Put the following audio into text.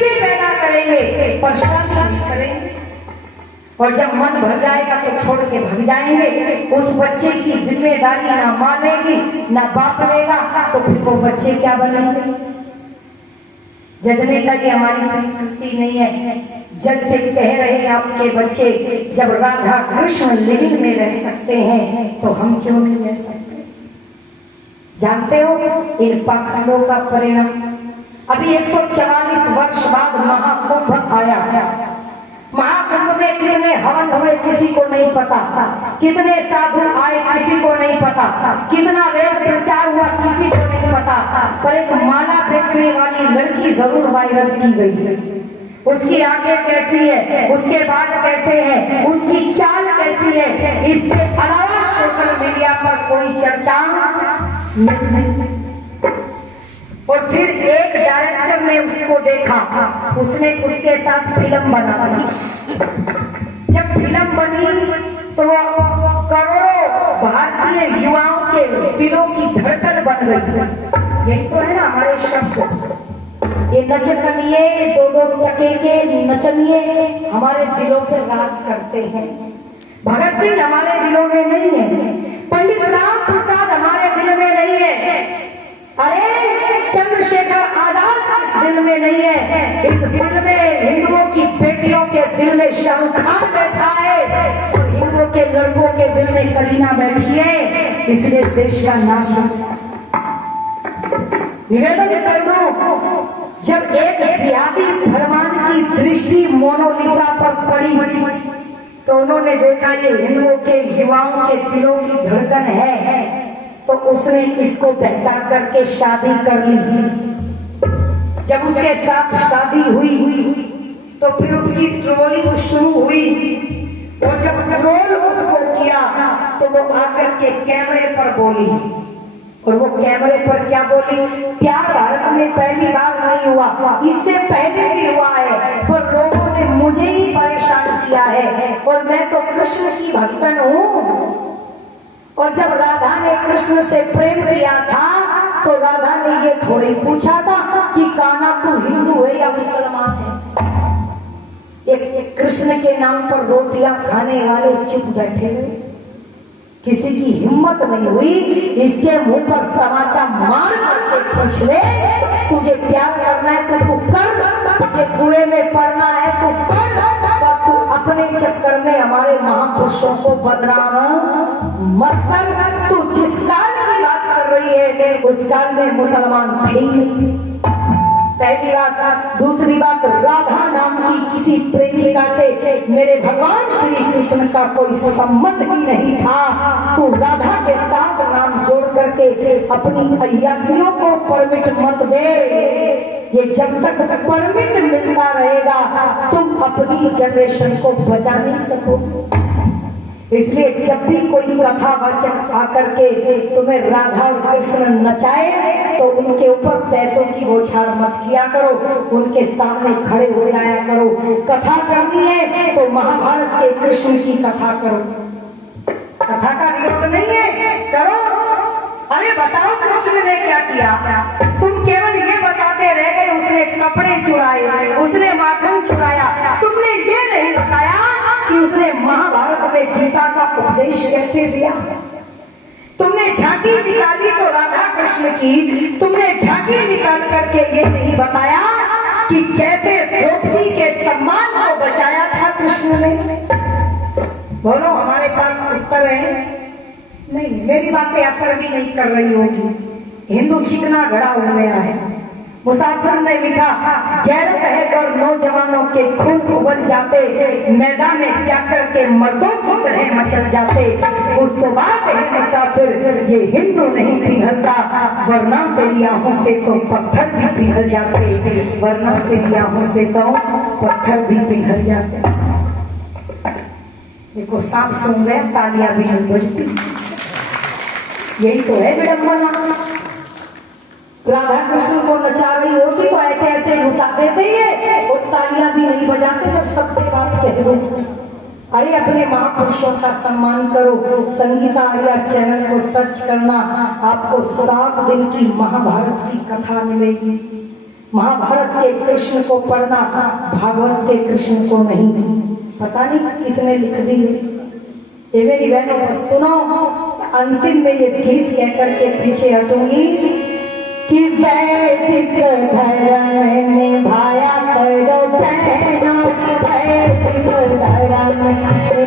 भी पैदा करेंगे पर शादी नहीं करेंगे, और जब मन भर जाएगा तो छोड़ के भाग जाएंगे। उस बच्चे की जिम्मेदारी ना माँ लेगी ना बाप लेगा, तो फिर वो बच्चे क्या बनेंगे? जजने का ये हमारी संस्कृति नहीं है। जज से कह रहे आपके बच्चे जब राधा कृष्ण लिंग में रह सकते हैं तो हम क्यों नहीं रह सकते? जानते हो इन पाखंडों का परिणाम? अभी 144 वर्ष बाद महाकुंभ आया। महाकुंभ में कितने हवन हुए किसी को नहीं पता, कितने साधु आए किसी को नहीं पता, कितना वेद प्रचार हुआ किसी को नहीं पता, पर एक माला बेचने वाली लड़की जरूर वायरल की गई। उसकी आगे कैसी है, उसके बाद कैसे है, उसकी चाल कैसी है, इसके अलावा सोशल मीडिया पर कोई चर्चा नहीं। और फिर एक डायरेक्टर ने उसको देखा, उसने उसके साथ फिल्म बना दी। जब फिल्म बनी तो करोड़ों भारतीय युवाओं के दिलों की धड़कन बन गई। यही तो है ना हमारे शब्द, ये नचनिए, दो टके के नचनिए हमारे दिलों पे राज करते हैं। भगत सिंह हमारे दिलों में नहीं है, पंडित राम प्रसाद हमारे दिल में नहीं है, अरे चंद्रशेखर आजाद इस दिल में नहीं है। इस दिल में हिंदुओं की बेटियों के दिल में शाहरुख खान बैठा है, और हिंदुओं के लड़कों के दिल में करीना बैठी है, इसलिए देश का नाश हो। निवेदन कर दो, जब एक जिहादी फरमान की दृष्टि मोनालिसा पर पड़ी तो उन्होंने देखा ये हिंदुओं के युवाओं के दिलों की धड़कन है, तो उसने इसको बहका करके शादी कर ली। जब उसके साथ शादी हुई तो फिर उसकी ट्रोलिंग शुरू हुई, और जब ट्रोल उसको किया तो वो आकर के कैमरे पर बोली, और वो कैमरे पर क्या बोली? प्यार भारत में पहली बार नहीं हुआ, इससे पहले भी हुआ है, पर लोगों ने मुझे ही परेशान किया है, और मैं तो कृष्ण की भक्तन हूँ। और जब राधा ने कृष्ण से प्रेम किया था तो राधा ने ये थोड़ी पूछा था कि कान्हा तू हिंदू है या मुसलमान है। एक कृष्ण के नाम पर रोटियां खाने वाले चुप बैठे हुए, किसी की हिम्मत नहीं हुई इसके मुंह पर तमाचा मार करके पूछ ले, तुझे प्यार करना है तो तू कर, तुझे कुएं में पड़ना है तो कर, और तू अपने चक्कर में हमारे महापुरुषों को बदनाम मत कर। तू जिस काल की बात कर रही है उस काल में मुसलमान थे नहीं। पहली बात। दूसरी बात, राधा नाम की किसी प्रेमिका से मेरे भगवान श्री कृष्ण का कोई संबंध ही नहीं था। तू राधा के साथ नाम जोड़ करके अपनी अय्यासियों को परमिट मत दे। ये जब तक परमिट मिलता रहेगा तुम अपनी जनरेशन को बचा नहीं सकोगे। इसलिए जब भी कोई कथावाचक आकर के तुम्हें राधा और कृष्ण नचाए तो उनके ऊपर पैसों की बौछार मत किया करो, उनके सामने खड़े हो जाया करो। कथा करनी है तो महाभारत के कृष्ण की कथा करो, कथा का विरोध नहीं है, करो। अरे बताओ कृष्ण ने क्या किया? तुम केवल ये बताते रह गए उसने कपड़े चुराए, उसने माखन चुराया, तुमने ये नहीं बताया कि उसने महाभारत में गीता का उपदेश कैसे दिया। तुमने झांकी निकाली तो राधा कृष्ण की, तुमने झांकी निकाल करके ये नहीं बताया कि कैसे द्रौपदी के सम्मान को बचाया था कृष्ण ने। बोलो, हमारे पास उत्तर है? नहीं, मेरी बातें असर भी नहीं कर रही होगी। हिंदू चिकना घड़ा हो गया है। मुसाफिर ने लिखा, गैरत है और नौजवानों के खून उबल जाते, मैदान में जाकर के मर्दों की तरह मचल जाते। उस तो बात है मुसाफिर, ये हिंदू नहीं पिघलता, वरना तेरी आंखों से तो पत्थर भी पिघल जाते, वरना तेरी आंखों से तो पत्थर भी पिघल जाते। देखो, सांप सुन गया, तालियां भी नहीं बजती। यही तो है विडंबना। राधा कृष्ण को नचा रही होती तो ऐसे ऐसे लुटा देते हैं और तालियां भी नहीं बजाते जब सबके बात कह दो। अरे अपने महापुरुषों का सम्मान करो। संगीता आर्या चैनल को सर्च करना, आपको 7 दिन की महाभारत की कथा मिलेगी। महाभारत के कृष्ण को पढ़ना, भागवत के कृष्ण को नहीं। पता नहीं किसने लिख दी है। ये मेरी बहनों को सुनो, अंतिम में ये गीत कहकर के पीछे हटूंगी कि वैदिक धर्म